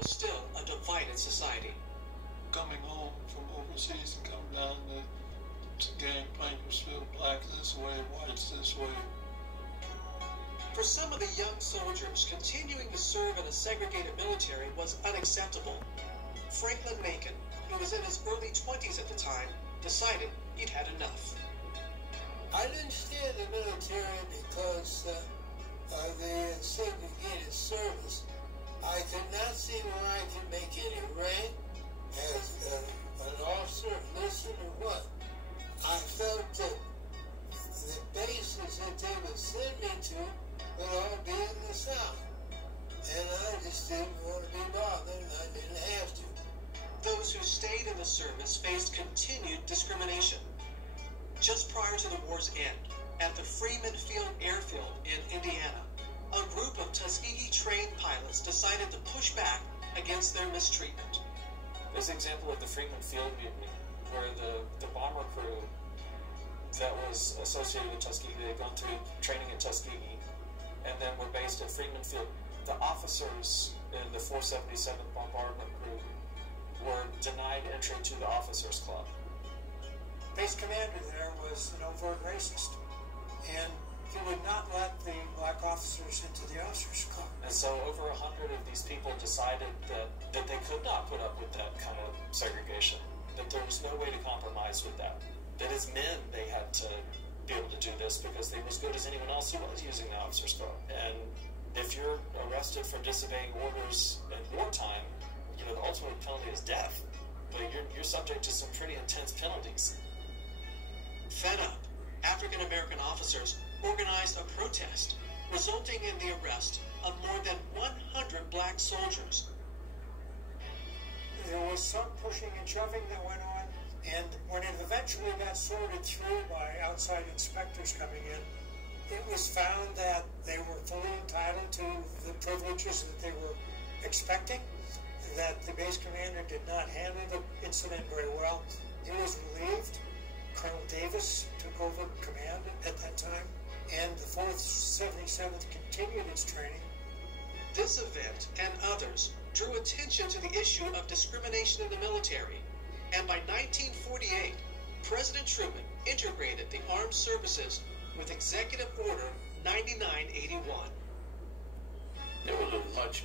was still a divided society. Coming home from overseas and coming down the gangplank was filled black this way, whites this way. For some of the young soldiers, continuing to serve in a segregated military was unacceptable. Franklin Macon, who was in his early 20s at the time, decided he'd had enough. I didn't stay in the military because of the segregated service. I could not see where I could make any rank as an officer, enlisted or what. I felt that the bases that they would send me to would all be in the South. And I just didn't want to be bothered, and I didn't have to. Those who stayed in the service faced continued discrimination. Just prior to the war's end, at the Freeman Field Airfield in Indiana, a group of Tuskegee-trained pilots decided to push back against their mistreatment. There's an example of the Freeman Field Mutiny, where the bomber crew that was associated with Tuskegee, they had gone through training at Tuskegee, and then were based at Freeman Field. The officers in the 477th Bombardment Group were denied entry to the Officers Club. Base commander there was an overt racist, and he would not let the black officers into the Officers Club. And so over 100 of these people decided that they could not put up with that kind of segregation, that there was no way to compromise with that. That as men, they had to be able to do this because they were as good as anyone else who was using the Officers Club. And if you're arrested for disobeying orders in wartime, you know, the ultimate penalty is death. But you're subject to some pretty intense penalties. Fed up, African-American officers organized a protest, resulting in the arrest of more than 100 black soldiers. There was some pushing and shoving that went on, and when it eventually got sorted through by outside inspectors coming in, it was found that they were fully entitled to the privileges that they were expecting, that the base commander did not handle the incident very well. He was relieved. Colonel Davis took over command at that time, and the 477th continued its training. This event and others drew attention to the issue of discrimination in the military, and by 1948, President Truman integrated the armed services with Executive Order 9981. There wasn't much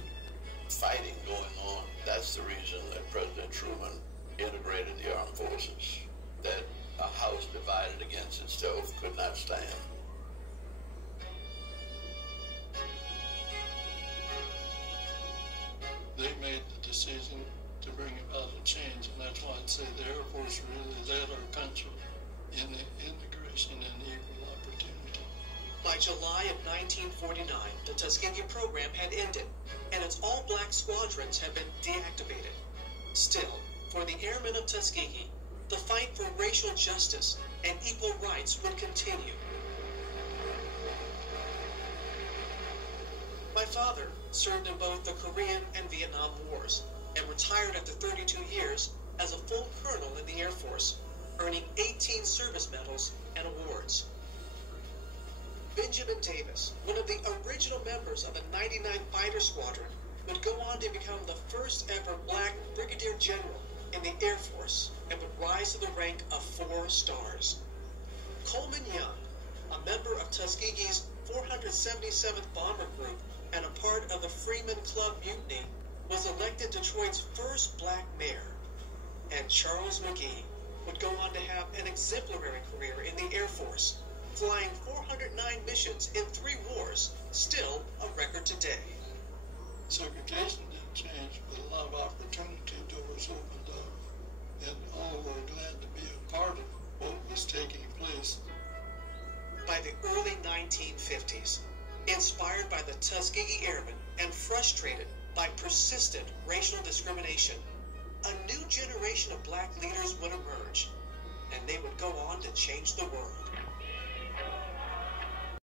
fighting going on. That's the reason that President Truman integrated the armed forces. That a house divided against itself could not stand. They made the decision to bring about a change, and that's why I'd say the Air Force really led our country in the integration and equal opportunity. By July of 1949, the Tuskegee program had ended, and its all-black squadrons had been deactivated. Still, for the airmen of Tuskegee, the fight for racial justice and equal rights would continue. My father served in both the Korean and Vietnam Wars and retired after 32 years as a full colonel in the Air Force, earning 18 service medals and awards. Benjamin Davis, one of the original members of the 99th Fighter Squadron, would go on to become the first ever black brigadier general in the Air Force and would rise to the rank of 4 stars. Coleman Young, a member of Tuskegee's 477th Bomber Group and a part of the Freeman Club Mutiny, was elected Detroit's first black mayor. And Charles McGee would go on to have an exemplary career in the Air Force, flying 409 missions in 3 wars, still a record today. Segregation didn't change, but a lot of opportunity doors opened up, and all were glad to be a part of what was taking place. By the early 1950s, inspired by the Tuskegee Airmen and frustrated by persistent racial discrimination, a new generation of black leaders would emerge, and they would go on to change the world.